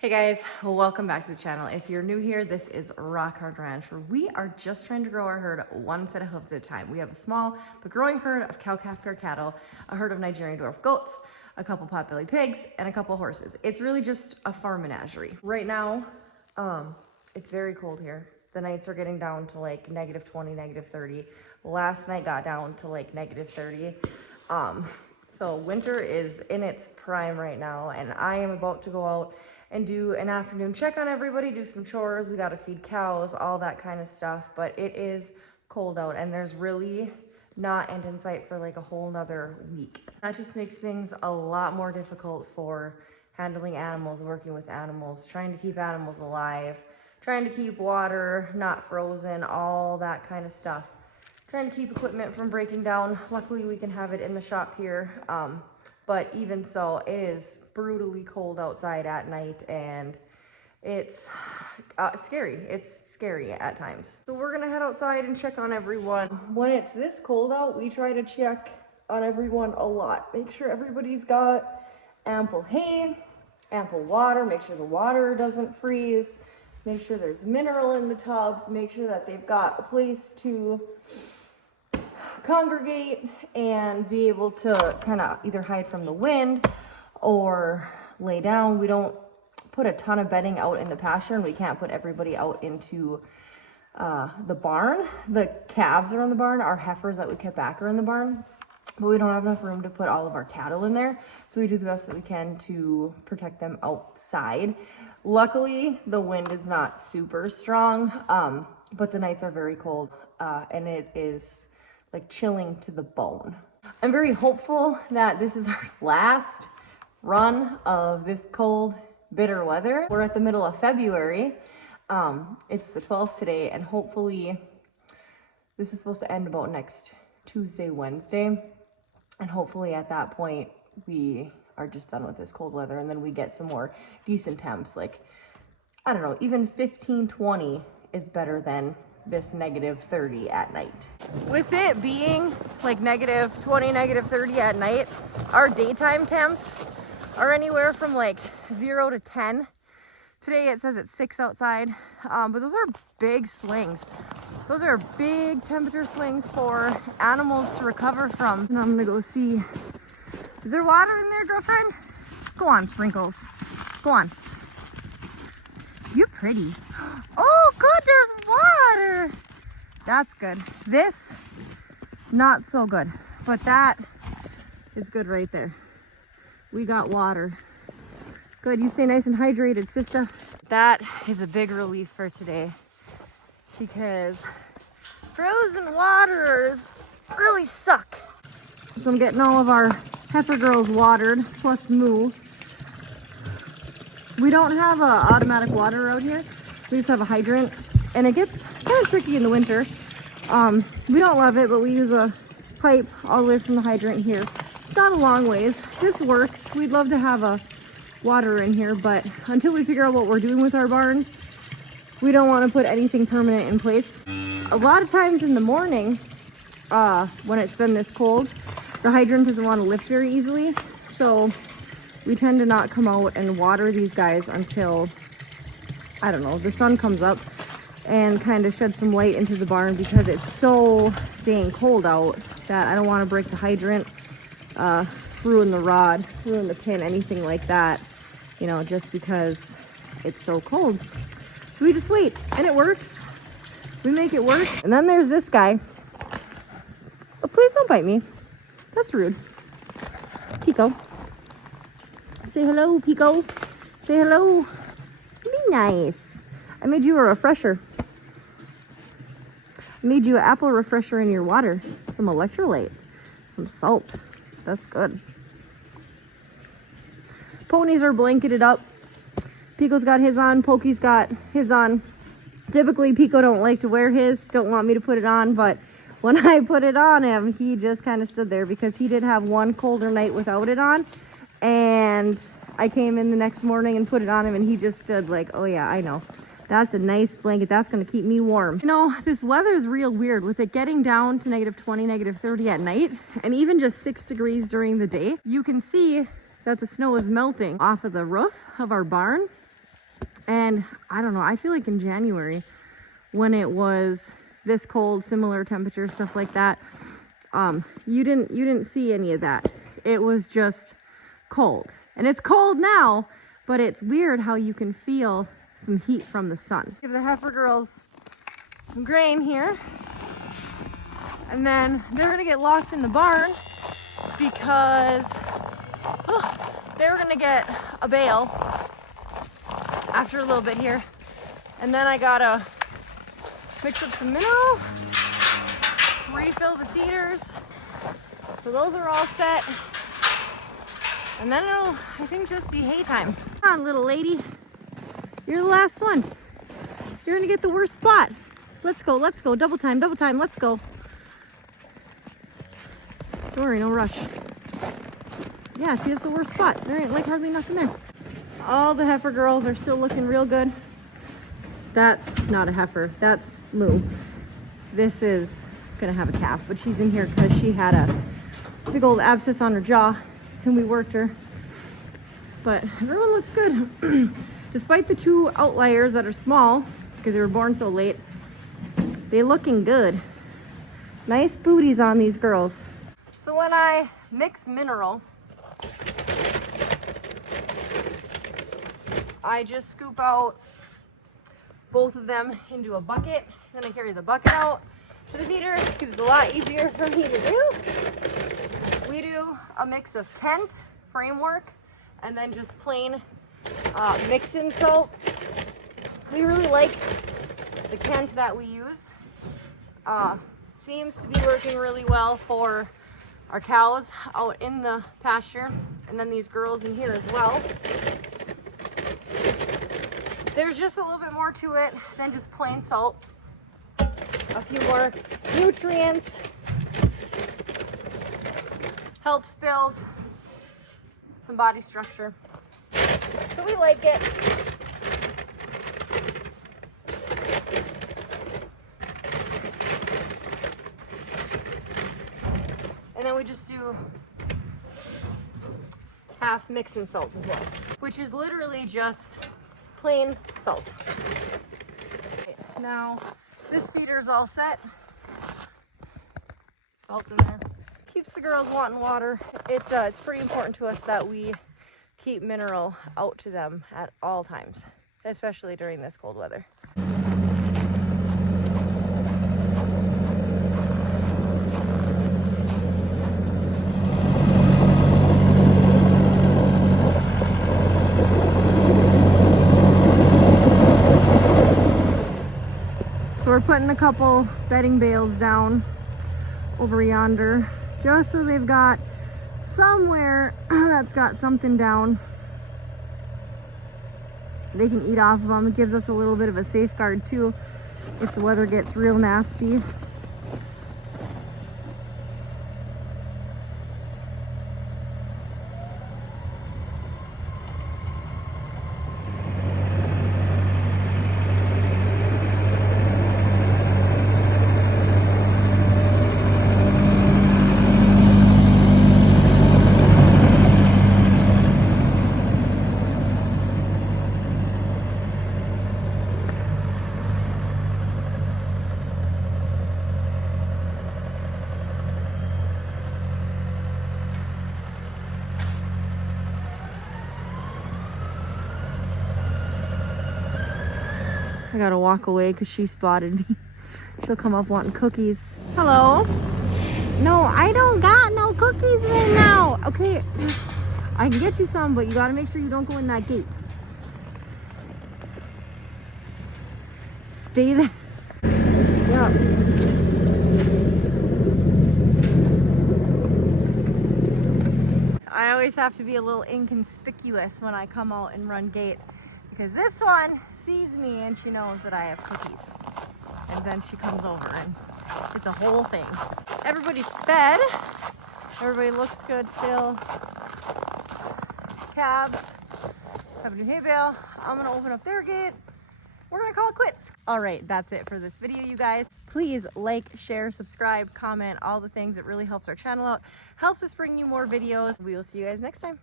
Hey guys, welcome back to the channel. If you're new here, this is Rockhardranch, where we are just trying to grow our herd one set of hooves at a time. We have a small but growing herd of cow-calf pair cattle, a herd of Nigerian dwarf goats, a couple potbelly pigs, and a couple horses. It's really just a farm menagerie. Right now, it's very cold here. The nights are getting down to like -20, -30. Last night got down to like -30. So winter is in its prime right now, and I am about to go out and do an afternoon check on everybody, do some chores. We gotta feed cows, all that kind of stuff, but it is cold out and there's really not end in sight for like a whole nother week. That just makes things a lot more difficult for handling animals, working with animals, trying to keep animals alive, trying to keep water not frozen, all that kind of stuff. Trying to keep equipment from breaking down. Luckily we can have it in the shop here. But even so, it is brutally cold outside at night and it's scary. It's scary at times. So we're gonna head outside and check on everyone. When it's this cold out, we try to check on everyone a lot. Make sure everybody's got ample hay, ample water, make sure the water doesn't freeze, make sure there's mineral in the tubs, make sure that they've got a place to congregate and be able to kind of either hide from the wind or lay down. We don't put a ton of bedding out in the pasture, and we can't put everybody out into the barn. The calves are in the barn. Our heifers that we kept back are in the barn, but we don't have enough room to put all of our cattle in there, so we do the best that we can to protect them outside. Luckily the wind is not super strong, but the nights are very cold, and it is like chilling to the bone. I'm very hopeful that this is our last run of this cold, bitter weather. We're at the middle of February. It's the 12th today, and hopefully this is supposed to end about next Tuesday, Wednesday. And hopefully at that point we are just done with this cold weather, and then we get some more decent temps. Like, I don't know, even 15, 20 is better than this -30 at night. With it being like -20, -30 at night, our daytime temps are anywhere from like 0 to 10. Today it says it's 6 outside, but those are big swings. Those are big temperature swings for animals to recover from. And I'm gonna go see, is there water in there, girlfriend? Go on, Sprinkles, go on. You're pretty. Oh, good, there's water. That's good. This, not so good, but that is good right there. We got water. Good, you stay nice and hydrated, sister. That is a big relief for today, because frozen waters really suck. So I'm getting all of our heifer girls watered, plus moo. We don't have a automatic water out here. We just have a hydrant, and it gets kind of tricky in the winter. We don't love it, but we use a pipe all the way from the hydrant here. It's not a long ways. This works. We'd love to have a water in here, but until we figure out what we're doing with our barns, we don't want to put anything permanent in place. A lot of times in the morning, when it's been this cold, the hydrant doesn't want to lift very easily, so we tend to not come out and water these guys until, I don't know, the sun comes up and kind of shed some light into the barn, because it's so dang cold out that I don't want to break the hydrant, ruin the rod, ruin the pin, anything like that, you know, just because it's so cold. So we just wait, and it works. We make it work. And then there's this guy. Oh, please don't bite me. That's rude. Pico. Say hello, Pico. Say hello. Be nice. I made you a refresher. I made you an apple refresher in your water. Some electrolyte. Some salt. That's good. Ponies are blanketed up. Pico's got his on. Pokey's got his on. Typically, Pico don't like to wear his. Don't want me to put it on, but when I put it on him, he just kind of stood there, because he did have one colder night without it on. And I came in the next morning and put it on him, and he just stood like, oh yeah, I know. That's a nice blanket. That's going to keep me warm. You know, this weather is real weird, with it getting down to -20, -30 at night, and even just 6 degrees during the day. You can see that the snow is melting off of the roof of our barn. And I don't know, I feel like in January when it was this cold, similar temperature, stuff like that, you didn't see any of that. It was just cold. And it's cold now, but it's weird how you can feel some heat from the sun. Give the heifer girls some grain here. And then they're gonna get locked in the barn because they were gonna get a bale after a little bit here. And then I gotta mix up some mineral, refill the feeders. So those are all set. And then it'll, I think, just be hay time. Come on, little lady. You're the last one. You're gonna get the worst spot. Let's go, double time, let's go. Don't worry, no rush. Yeah, see, it's the worst spot. There ain't like hardly nothing there. All the heifer girls are still looking real good. That's not a heifer, that's Moo. This is gonna have a calf, but she's in here because she had a big old abscess on her jaw and we worked her. But everyone looks good. Despite the 2 outliers that are small, because they were born so late, they looking good. Nice booties on these girls. So when I mix mineral, I just scoop out both of them into a bucket. Then I carry the bucket out to the feeder because it's a lot easier for me to do. We do a mix of Kent framework and then just plain mix-in salt. We really like the Kent that we use. Seems to be working really well for our cows out in the pasture, and then these girls in here as well. There's just a little bit more to it than just plain salt. A few more nutrients. Helps build some body structure. So we like it. And then we just do half mix-in salt as well, which is literally just plain salt. Okay, now this feeder's all set. Salt in there. Keeps the girls wanting water. It's pretty important to us that we keep mineral out to them at all times, especially during this cold weather. So we're putting a couple bedding bales down over yonder, just so they've got somewhere that's got something down they can eat off of them. It gives us a little bit of a safeguard too if the weather gets real nasty. I gotta walk away because she spotted me. She'll come up wanting cookies. Hello? No, I don't got no cookies right now. Okay, I can get you some, but you gotta make sure you don't go in that gate. Stay there. Yeah. I always have to be a little inconspicuous when I come out and run gate, because this one sees me and she knows that I have cookies. And then she comes over and it's a whole thing. Everybody's fed. Everybody looks good still. Calves have a new hay bale. I'm gonna open up their gate. We're gonna call it quits. All right, that's it for this video, you guys. Please like, share, subscribe, comment, all the things. It really helps our channel out. Helps us bring you more videos. We will see you guys next time.